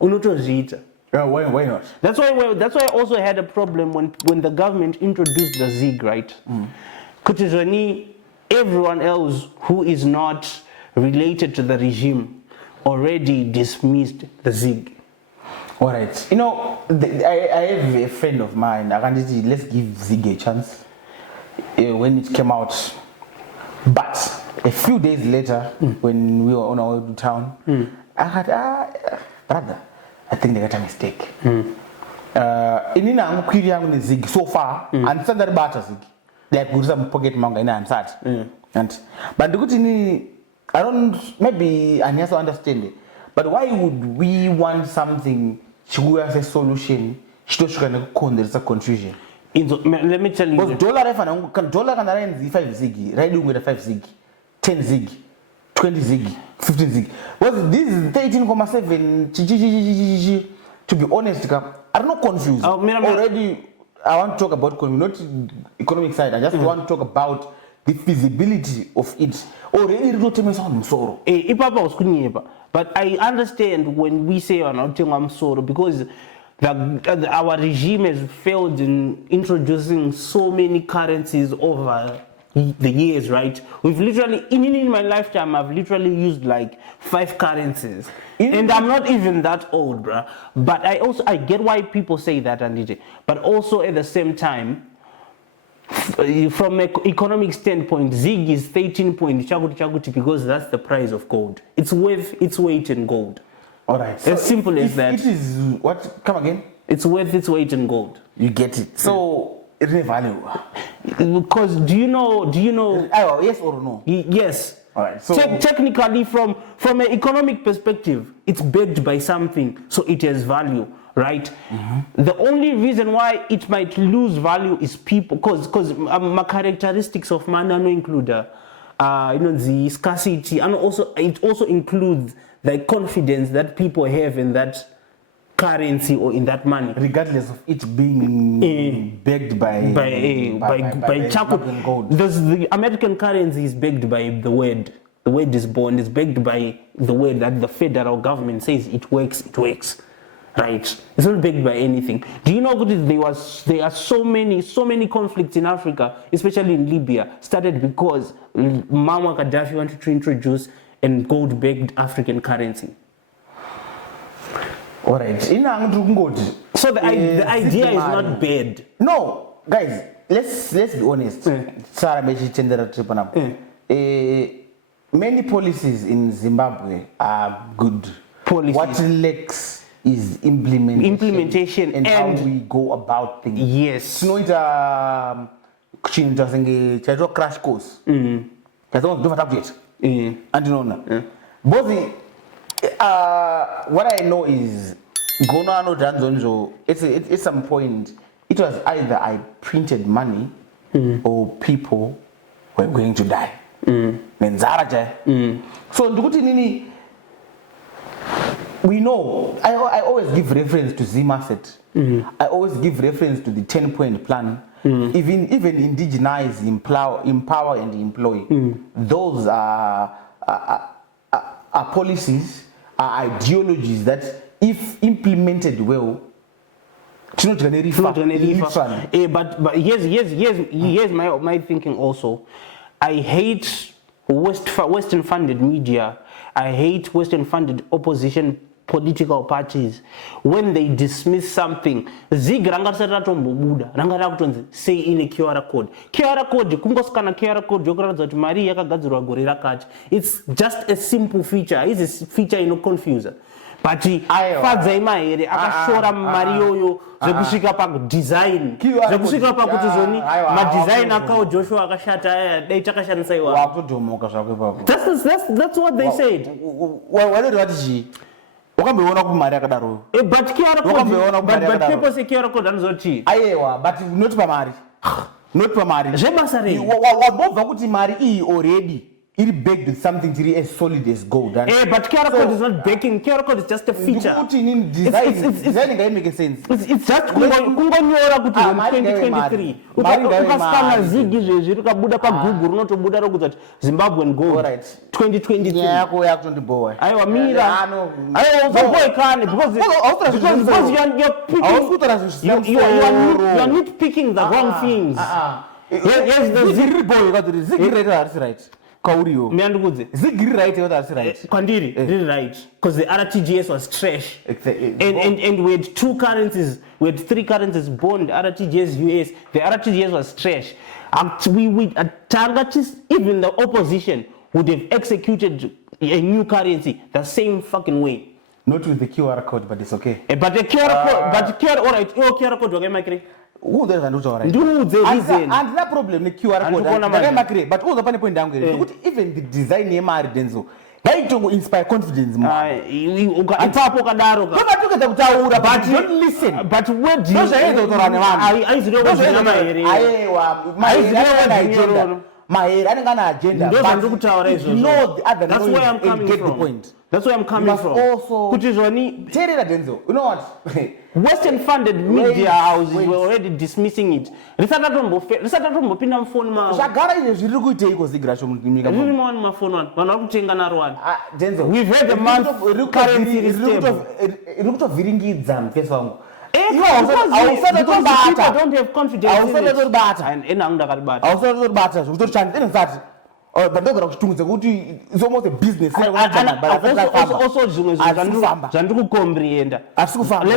unotozviita. Why not? That's why I also had a problem when the government introduced the ZIG, right? Kutizani, everyone else who is not related to the regime already dismissed the ZIG. All right. You know, I have a friend of mine. I can just say, let's give ZIG a chance when it came out. But a few days later, when we were on our way to town, I had, brother, I think they got a mistake. Inina mkwiri yangu ni ZIG so far, and standard bata ZIG. Like we some pocket manga ina ansat. And but the good thing, I don't, maybe I also understand it. But why would we want something to have a solution? There's a confusion. Let me tell you. Because dollar can arrange 5 ZIG, riding with a 5 ZIG, 10 ZIG, 20 ZIG, 15 ZIG. Well, this is 13.7. To be honest, I'm not confused. Already, I want to talk about not economic side. I just want to talk about the feasibility of it. Already, but I understand when we say I'm sorry because our regime has failed in introducing so many currencies over the years, right? We've literally, in my lifetime, I've literally used like 5 currencies. And I'm not even that old, bruh. But I get why people say that, Andije. But also at the same time, from an economic standpoint, ZIG is 13 point chaguti because that's the price of gold. It's worth its weight in gold. All right. So as simple as that. It is what? Come again? It's worth its weight in gold. You get it. So it's a value. Because do you know? Yes or no? Yes. All right. So technically, from an economic perspective, it's backed by something, so it has value. Right? The only reason why it might lose value is people, because my characteristics of manano include, the scarcity, and it also includes the confidence that people have in that currency or in that money, regardless of it being backed by gold. The American currency is backed by the word. The word is born. It's backed by the word that the federal government says it works. It works. Right, it's not backed by anything. Do you know what there are so many conflicts in Africa, especially in Libya, started because Muammar Gaddafi wanted to introduce a gold-backed African currency. All right, so the idea is not bad. No, guys, let's be honest. Many policies in Zimbabwe are good. Policies. What lacks is implementation and how we go about things. Yes. No, it's a crash course. And you know, both what I know is at some point it was either I printed money or people were going to die. So we know, I always give reference to Zimaset. I always give reference to the 10-point plan. Even indigenize, empower and employ. Those are policies, are ideologies that if implemented well, it's not going to but here's my thinking also. I hate Western funded media. I hate Western funded opposition political parties when they dismiss something. ZIG say in a QR code. QR code, QR code, it's just a simple feature. It's a feature confuser. But fadza imaheri akashora mari yoyo zvekusvika padesign zvekusvika pakuti zoni madesign akawo Joshua akashata dai takashandisa iwa wakutomoka zvako ipapo. That's what they said. Wale vati wakambeona kuti mari akadaro. But QR code, but people say QR code anozoti aiwa but not pamari. Not pamari. Zvebasa rei. Wabobva kuti mari iyi already iri backed with something tiri as solid as gold. But QR code is not backing. QR code is just a feature. Design make sense. It's just kungonyora kuti 2023 ukasana zigi zvezviri kabuda paGoogle unotobuda rokuti Zimbabwean gold 2023 yako yakutondibowa. Aiwa mira. Aiwa usaboekane because you're nitpicking the wrong things. Yes, the zigi boy got zigi right. Kauriyo. Miandukudze. Zigiri right or that's right? Kwandiri, really right. Because the RTGS was trash. Exactly. And we had 2 currencies, we had 3 currencies, bond, RTGS, US. The RTGS was trash. Even the opposition would have executed a new currency the same fucking way. Not with the QR code, but it's okay. But the QR code, alright, your QR code, okay, who does not know right? Do the reason. And that problem the QR code. But all the point down even the design name are denzo. Why to inspire confidence more? But don't listen. But what do you my agenda. That's where I'm coming from. The point. That's where I'm coming from. Also, you know what? Western funded media houses were already dismissing it. We've had a month currency because people don't have confidence in it. It's almost a business. Let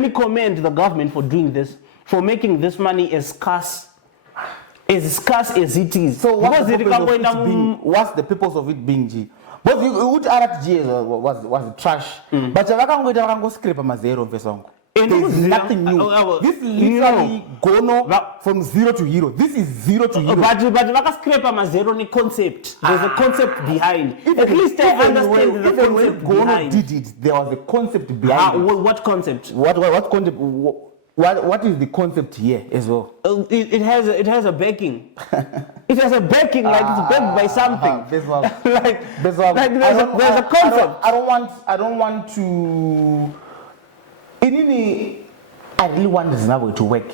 me commend the government for doing this, for making this money as scarce as it is. So what's the purpose of it being G? But which RTG was trash. But you scrape a zero song. There's nothing new. This literally go from 0 to hero. This is 0 to hero. But scrape a zero ni concept. There's a concept behind. At least I understand the concept behind. Did it? There was a concept behind it. What concept? What concept? What is the concept here as well? It has a backing. It has a backing, like it's backed by something. There's a concept. I don't want to. I really want Zimbabwe to work.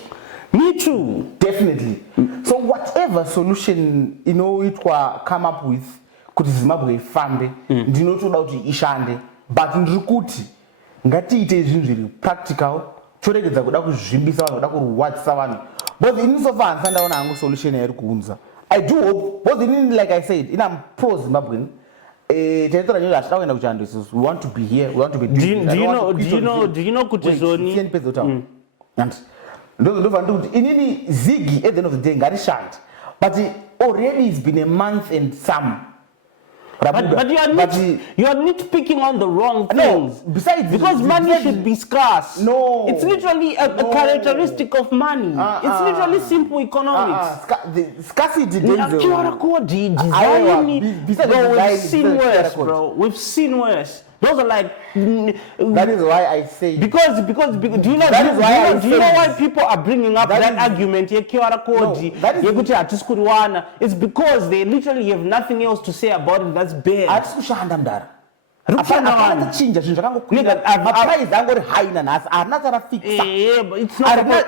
Me too. Definitely. So whatever solution it will come up with, could Zimbabwe fund, do not allow to ishande, but in Rukuti, ngati it is usually practical. But in so far, I solution. I do hope, but like I said, I'm pro Zimbabwean. We want to be here. We want to be. Do you know Kutizoni? And Ziggy at the end of the day got shot, but already it's been a month and some. But you are nitpicking on the wrong things. No, besides, because money should be scarce. No, it's literally a characteristic of money. It's literally simple economics. The scarcity. QR code design. We've seen worse, bro. We've seen worse. Those are like. That is why I say. Because do you know why people are bringing up that argument? QR code. It's because they literally have nothing else to say about it. That's bad. But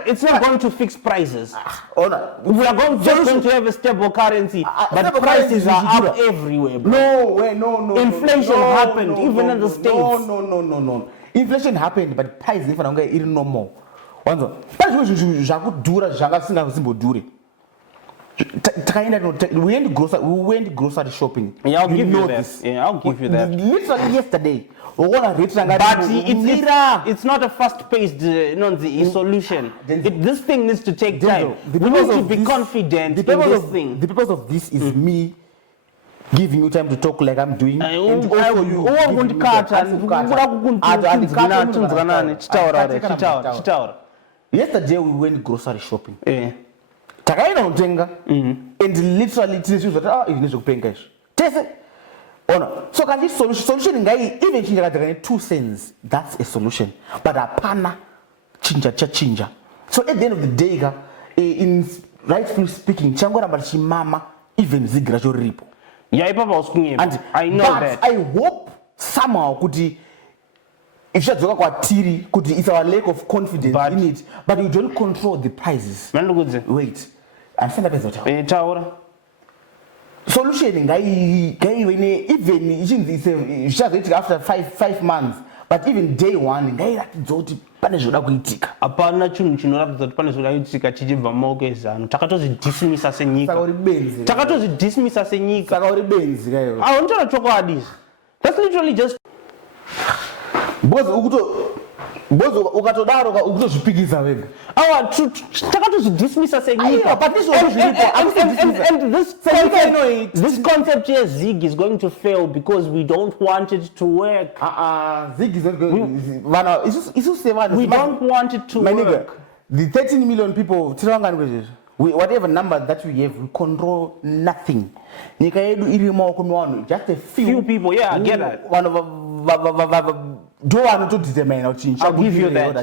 it's not going to fix prices. We are going to have a stable currency, but prices are up everywhere, bro. No. Inflation happened even in the States. No. Inflation happened, but prices are no more. We went grocery shopping. Yeah, I'll give you that. I'll give you that. Literally yesterday. But it's not a fast-paced solution. This thing needs to take time. We need to be confident in this thing. The purpose of this is me giving you time to talk like I'm doing. And also you yesterday we went grocery shopping. Takaenda utenga and literally it needs to pay cash. So can this solution ngai even chinja 2 cents, that's a solution. But apana chinja. So at the end of the day, in rightfully speaking, changora mama even zigra ripo. Yeah, Papa was And I know but that. I hope somehow kuti ichadzoka kwatiri kuti it's our lack of confidence But- in it, but you don't control the prices. Mandikudze. Wait, andifenda pedza taura. Taura. Solution ngaive even zvichazoitika after 5 months, but even day one ngairatidza kuti pane zvoda kuitika. Hapana chinhu chinoratidza kuti pane zvoda kuitika chichibva mumaoko ezano. Takatozvidhisimisa senyika. Saka uri benzi. Takatozvidhisimisa senyika. Saka uri benzi kaiwe. Unotaura chokwadi. That's literally just Because ukatodaro ukutozvipikisa wega. Takatozvidhisimisa senyika. But this was And this concept here, Zig, is going to fail because we don't want it to work. Zig is not going. We don't want it to My nigga, work. the 13 million people, whatever number that we have, we control nothing. Nyika yedu iri maoko mwangu, just a Few people, yeah, I get that. I'll give you that.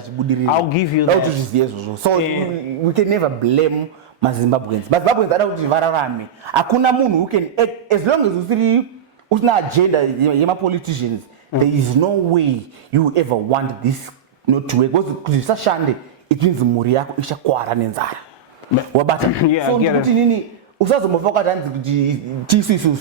I'll give you that. So we can never blame Zimbabweans. But Zimbabweans are not vararame. Akuna munhu who can, as long as usina agenda yema politicians, there is no way you ever want this not to work. Because isashande, it means muri yako ishakwara nenzara. Wabata. Yeah, So I get it. nini usazomofoka tanzi kuti tisusu.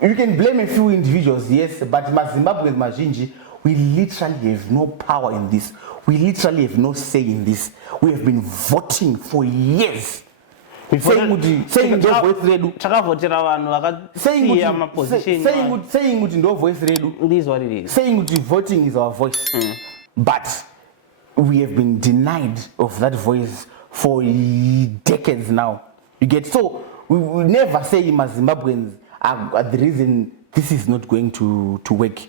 You can blame a few individuals, yes, but Zimbabweans mazhinji, we literally have no power in this. We literally have no say in this. We have been voting for years. Saying Takavotera vanhu vakasiya maposition. Saying ndo voice redu. It is what it is. Saying voting is our voice. But we have been denied of that voice for decades now. You get, so we never say Zimbabweans are the reason this is not going to work.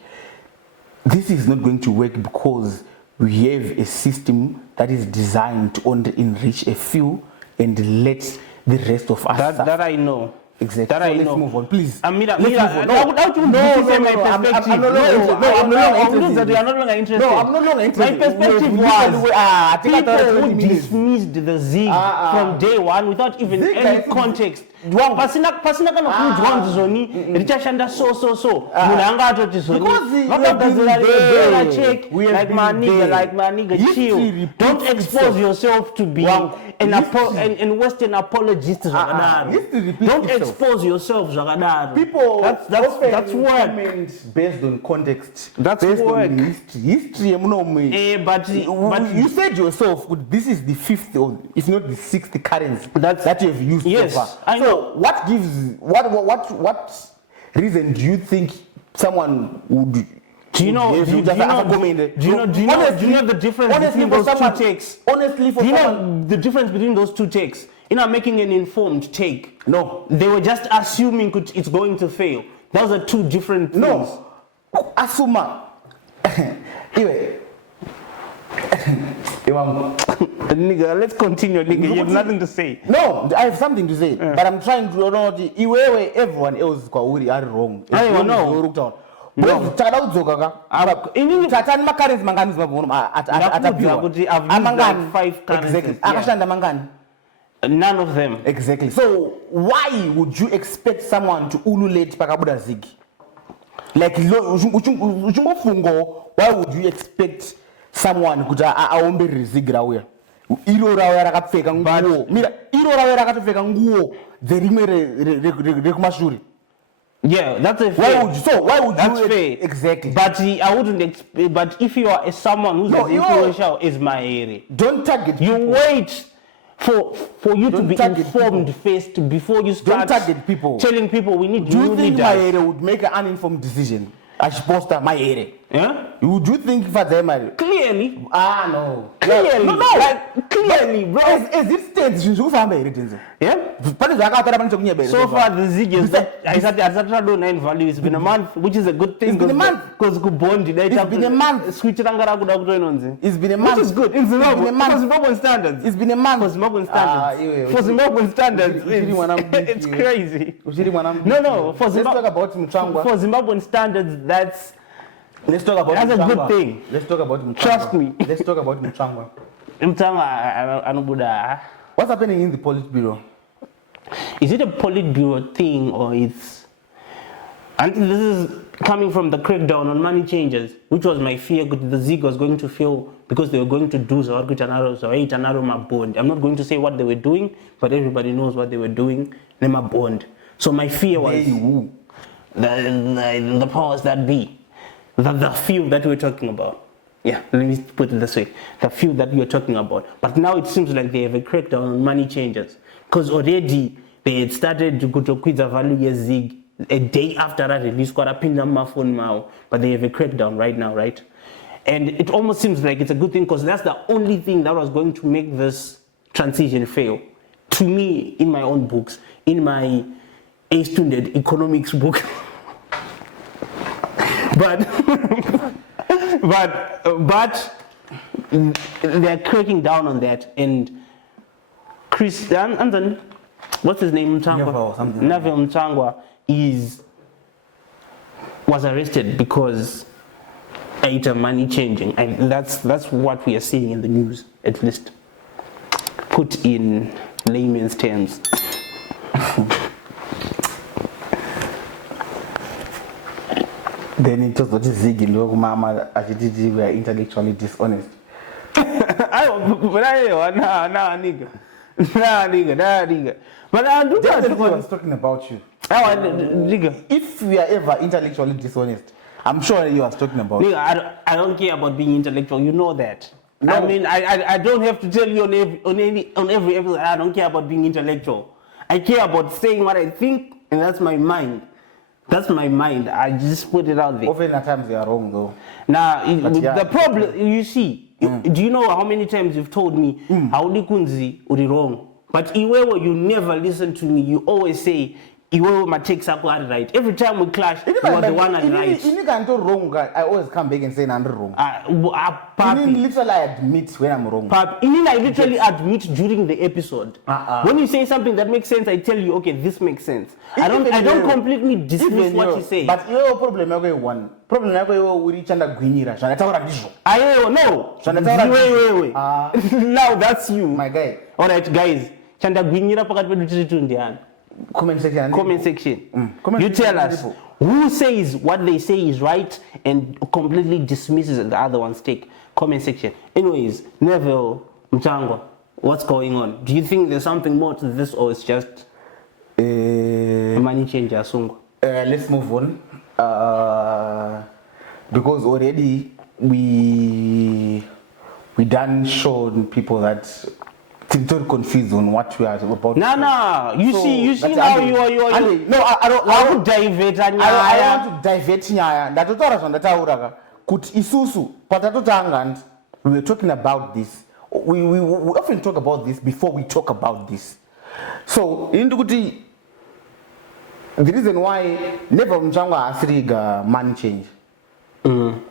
This is not going to work because we have a system that is designed to only enrich a few and let the rest of us suffer. That I know. Exactly. That So I let's know. move on, please. How would No, you say my perspective? I'm no longer interested. You are no longer interested. No, I'm no longer interested. My perspective We- was people people who dismissed the Zig from day one without even Zig, any I think- context. Pasina kana kuudzwa kuti zoni richashanda so munhu anga atoti zoni Because we have vakagadzira been there. rebera check We have like been my nigga there. like my nigga History chill. repeats Don't expose itself. yourself to be an Western apologist zvakadaro. History repeats Don't itself. expose yourself zvakadaro. People That's often work. comment based on context. That's based work. on history. History, But you said yourself, this is the 5th or if not the 6th currency That's- that you have used Yes, so far. I know. So what gives what reason do you think someone would? Do you know the difference between those two takes? Honestly, for Do you someone, know the difference between those two takes? You're not making an informed take. no, They were just assuming it's going to fail. Those are two different things. no, asuma. Anyway. Nigga, let's continue, nigga. You have nothing to say. No, I have something to say, but I'm trying to know iwewe everyone else kwauri are wrong. Aiwa, no. Because takada kudzoka ka. Tatani makarents mangani Ndakudza kuti I've used like 5 currencies, Exactly. yeah. Akashanda mangani. None of them. Exactly. So why would you expect someone to ululate pakabuda Zig? Like uchimbofungo, why would you expect someone kuti aombe Zig rauya? Iro rauya rakapfeka nguo. Mira, iro rauya rakatopfeka nguo dzerimwe rekumashure. Yeah, that's a Why fair. would That's you fair. Exactly. But I wouldn't expect. But if you are someone who's No, as you- influential as my area, Don't target you people. wait for you to Don't be target informed first before you start target people. telling people we need Do new you think leaders. my area would make an uninformed decision? I should poster my area. Yeah? Would you think if I my Clearly, no. clearly, No. like clearly, bro. As it stands, you should find my Yeah. But So far, the Zig is that I said nine value. It's been a month, which is a good thing. It's been a month. Because Kubondi, It's been a month. Switch Rangara. It's been a month. Which is good. In It's been Zimbabwe, a month. for Zimbabwean standards. It's been a month. For Zimbabwean standards. For Zimbabwean standards, it's crazy. No. For Let's talk about Mchangwa. For Zimbabwean standards, that's Let's talk about That's a good Mchangwa. thing. Let's talk about Mchangwa. Trust me. Let's talk about Mchangwa. Mtanga. What's happening in the Politburo? Is it a Politburo thing or it's And this is coming from the crackdown on money changers, which was my fear the Zig was going to feel because they were going to do my bond. I'm not going to say what they were doing, but everybody knows what they were doing. My bond. So my fear was the powers that be, the few that we were talking about. Yeah, let me put it this way: the few that we were talking about. But now it seems like they have a crackdown on money changers because already they had started to go to quit the value Zig a day after I released my phone now, but they have a crackdown right now, right? And it almost seems like it's a good thing because that's the only thing that was going to make this transition fail. To me, in my own books, in my A student economics book. but they're cracking down on that. And Chris, Anthony, what's his name? Neville Mtangwa was arrested because of money changing, and that's what we are seeing in the news, at least put in layman's terms. Then it was what is Ziggy Mama we are intellectually dishonest. nigga. But I was talking about you. Nigga. If we are ever intellectually dishonest, I'm sure you are talking about. Nigga, I don't care about being intellectual. You know that. No. I mean, I don't have to tell you on every episode. I don't care about being intellectual. I care about saying what I think, and that's my mind. That's my mind. I just put it out there. Often at times they are wrong though. Now, the problem, you see, do you know how many times you've told me, Hauli Kunzi, uri wrong? But Iwewo, you never listen to me. You always say, Iwewo my takes are right. Every time we clash, you are the one and right. You can't do wrong. I always come back and say I'm wrong. Papi, you literally admit when I'm wrong. Papi, I literally admit during the episode. When you say something that makes sense, I tell you, okay, this makes sense. I don't completely dismiss what you say. But your problem is one. Problem is we reach and Guinea. Wait. Now that's you. My guy. Alright, guys. Chanda Guinea Comment section. You tell us who says what they say is right and completely dismisses the other one's take. Comment section. Anyways, Neville Mtangwa, what's going on? Do you think there's something more to this, or it's just money changer? Let's move on. Because already we done shown people that still confused on what we are about. No. You see now you are. No, I don't divert. I want to divert nyaya. Ndatotaura zvandatauraga kuti isusu patatotanga we were talking about this. We often talk about this before we talk about this. So the reason why never Mchangwa asiriga money change. And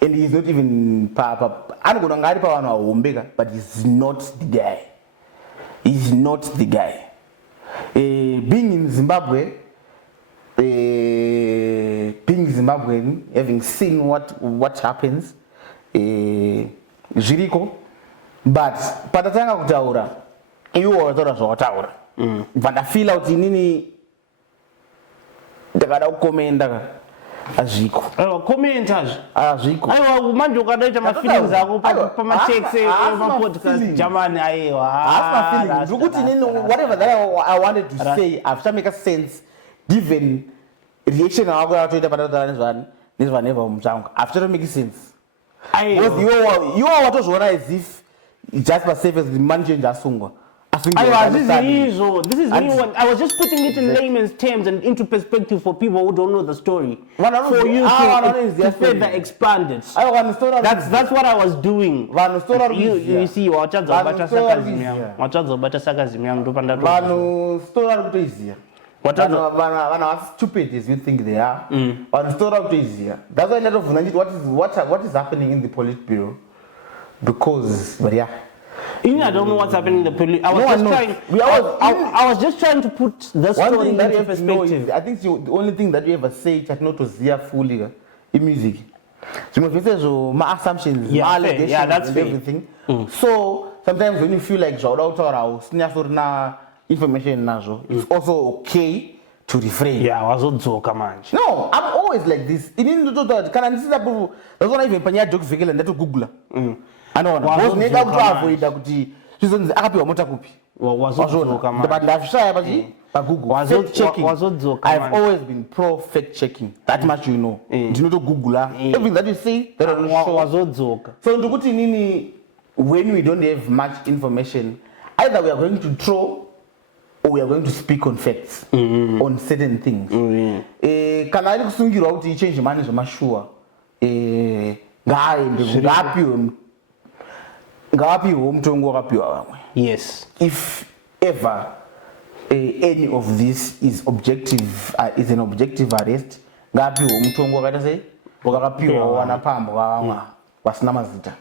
he's not even but he's not the guy. He's not the guy. Being in Zimbabwe, being Zimbabwean, having seen what happens, Jiriko, but patatanga kutaura, you watora zvawataura. Vanda feel out inini ndakada kukomenda azviko. Commenters. Azviko. Aiwa manje ukadaita mafeelings ako pamatext podcast jamani aiwa. Feelings. Whatever that I wanted to say, after make a sense, given reaction I to this one never Mchangwa. After make sense. Because you are what was one as if just by safe as the manager Jasungwa. This is me. I was just putting it in layman's terms and into perspective for people who don't know the story. For you to further expand it. That's what I was doing. You see, stupid as you think they are. That's why what is happening in the Politburo. Because, but yeah. I don't know what's happening in the police. I was just trying to put the story into perspective. I think the only thing that you ever say is not to hear fully in music. So my assumptions, my allegations, that's and everything. So sometimes when you feel like shout out or information, it's also okay to refrain. Yeah, wazodzoka manje. No, I'm always like this. Inini ndotoda kuti kana ndisina proof, ndazona even panyaya dzokuvhekela ndatogoogle. Anoona. Because neda kuti avoida kuti zvizonzi akapiwa mota kupi. Wazodzoka manje. But ndazvishaya pa Google. Fact checking. Wazodzoka I've manje. always been pro fact checking. That much you know. Ndinotogoogle everything that you say that I'm sure. Wazodzoka. So ndokuti nini when we don't have much information, either we are going to throw or we are going to speak on facts on certain things. Kana ari kusungirwa kuti ichange mani zvemashuwa ngaapiwe mutongo wakapiwa vamwe. Yes. If ever any of this is objective, is an objective arrest, ngaapiwe mutongo wakaita sei wakakapiwa wanapambwa vamwe vasina mazita.